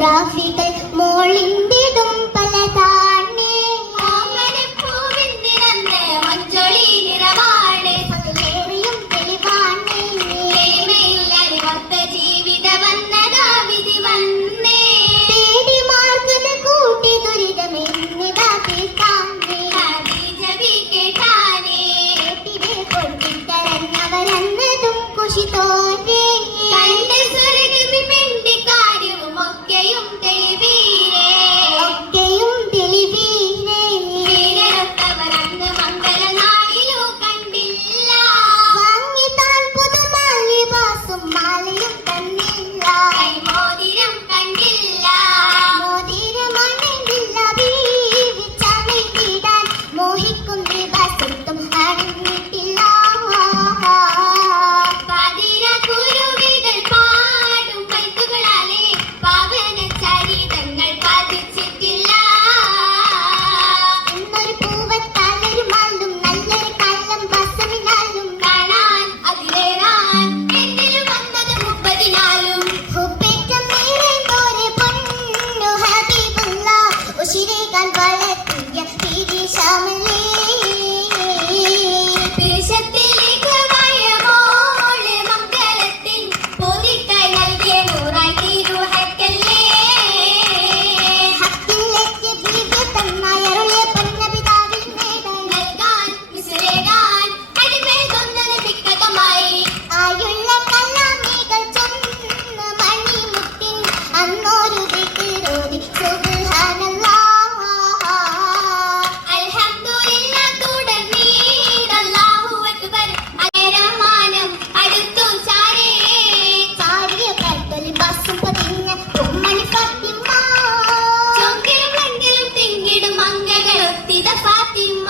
രാഫികൾ മോളിന്തിടും പലതാണേ പൂവിന്തിരന്ന് മഞ്ചൊളി നിറവാണ് പകലേറിയും തെളിവാണേ എളിമയില്ലടിവർത്ത ജീവിത വന്നതാ വിധി വന്നേ തേടി മാർഗത കൂട്ടി ദുരിതമെന്നിതാ തീർത്താനേ കേട്ടാനേ കേട്ടിടെ പൊട്ടിക്കരഞ്ഞവരന്നതും കുശി തോന്നേ കണ്ട് സ്വർഗമി പെണ്ടിക്കാര്യവും ഒക്കെയും തെളിവീരേ ഒക്കെയും തെളിവീരേ വീരരൊത്തവരന്ന് മംഗളനാളിലു കണ്ടില്ല വാങ്ങി താൻ പുതുമാലി ബാസും മാലയും തന്നില്ല മോതിരം കണ്ടില്ല മോതിരമണില്ല ബീവിച്ചമൈത്തിടാൻ മോഹിക്കും വിവാസത്തും അണിഞ്ഞിട്ടില്ല പാതിര കുരുവികൾ പാടും കൈത്തുകളാലേ പാവന ചരിതങ്ങൾ പതിച്ചിട്ടില്ല എന്നൊരു പൂവത്താലൊരു മാലും നല്ലൊരു കള്ളം ബസമിനാലും കാണാൻ അതിലേറാൻ എന്തിനു വന്നത് 30 ഹുബേറ്റമേറെന്തോരെ പൊന്നു ഹബീബുള്ള ഉശിരേകാൻ വളർത്തിയ തിരിശാമലേ പുരുഷത്തിലേക്ക് വയമോള് മംഗളത്തിൻ പൊതിക്കായി നൽകിയ നൂറായി തിരുഹക്കല്ലേ ഹക്കിലേക്ക് ബീവി തന്നായരുളെ പന്നപിതാവിൽ നേടാൻ നൽകാൻ വിസുരേകാൻ അടിമേകുന്നത് വിക്കതമായി ആയുള്ള കലാമികൾ ചൊന്ന് മണിമുത്തിൻ അന്നൊരു ദിക്റോതി സുബ്ഹാനല്ലാഹ് അൽഹംദുലില്ലാ തുടർന്നീട് അല്ലാഹു അക്ബർ അരമാനം അടുത്തു ചാരേ സാരിയ കൽത്തലി ബസ്സും പതിഞ്ഞ ഉമ്മണി ഫാത്തിമ ചൊങ്കിലും ലങ്കിലും തിങ്ങിടും മംഗകളൊത്തിത ഫാത്തിമ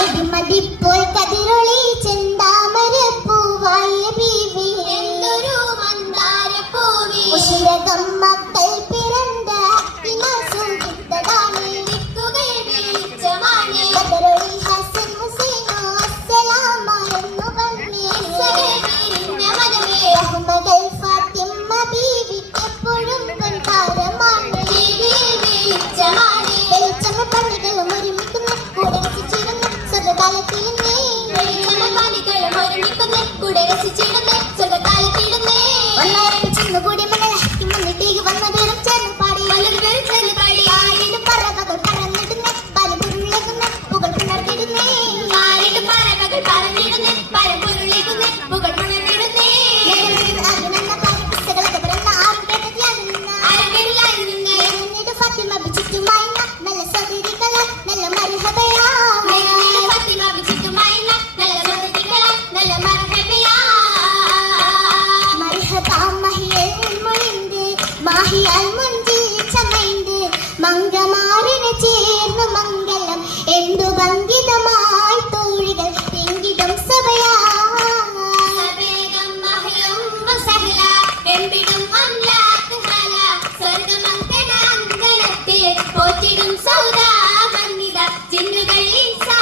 ഒടിമതിപ്പോൾ കതിരൊളി ചെന്താമര പൂവായ ബീവി എന്തൊരു മന്ദാരപ്പൂവി ഉശിരകം മക്കൾ പിറந்த അത്തിമാസുകിട്ടതാണ് ദിക്കുകൾ വെളിച്ചമാണ് കതിരൊളി ഹസൻ ഹുസൈനോ അസ്സലാമായെന്നു വന്നേ വിരിഞ്ഞ മതമേ ബഹുമകൾ ഫാത്തിമ ബീവിക്കെപ്പോഴും പൊൻതാരമാണ് ജീവിൽ വെളിച്ചമാണ് വെളിച്ചമ പണികളും ഒരുമിക്കുന്ന കൂടെ രസിച്ചിരുന്നു സ്വർഗകാലത്തിൽ നീ വെളിച്ചമ പണികളും ഒരുമിക്കുന്ന കൂടെ രസിച്ചിടുന്നേ സ്വർഗകാലത്തിടുന്നേ ഒന്നരപ്പിച്ചെന്നു കൂടി മണലാക്കി മുന്നിട്ടേക്ക് വന്നതോറും ചേർന്ന് പാടി പലരും വെളിച്ചെന്ന് പടി ആരിലും പറവകൾ പറന്നിടുന്നേ പലപുരുളകുന്ന പുകൾ പുണർന്നിടുന്നേ ആരിട്ട് പറവകൾ പറഞ്ഞിടുന്നേ പരമ്പൊരുളിടുന്നേ പുകൾ പുണർന്നിടുന്നേ അഭിനന്ദ പാഠപുസ്തകളൊക്കെ പിറന്ന ആരും കേട്ടതിയാകുന്ന അരവിലായിരുന്നേ എന്നിട്ട് ഫാത്തിമ ബിച്ചിട്ടുമായി നല്ല സൗകര്യങ്ങളെ നല്ല മരുഹബയാ ഫാത്തിമ വിചിത്തുമായിരുന്ന നല്ല സൗന്ദര്യങ്ങളാ നല്ല മർഹബയാ മർഹബ മഹിയൽ മൊഴിந்து മാഹിയാൽ മുഞ്ചിൽ ചമൈந்து മംഗമാറിന് ചേർന്നു മംഗളം എന്തു ഭംഗിതമായി തോഴികൾ തിങ്കിടും സഭയാ സവേഗം മഹയും വസഹല എമ്പിടും അംലാക്ക് ഹല സ്വർഗമംഗള അങ്കണത്തിൽ പോറ്റിടും സൗദാ വന്നിത ജിന്നുകൾ ഇൻസാ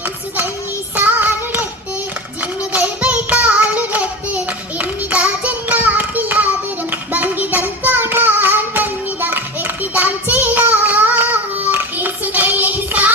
ഇൻസുകൾ ഈസാനുരത്ത് ജിന്നുകൾ ബൈതാലുരത്ത് ഇന്നിതാ ജന്നാത്തിലാദരം ഭംഗിതം കാണാൻ വന്നിത എത്തിതാം ചെയ്യ ഇൻസുകൾ ഇൻസാ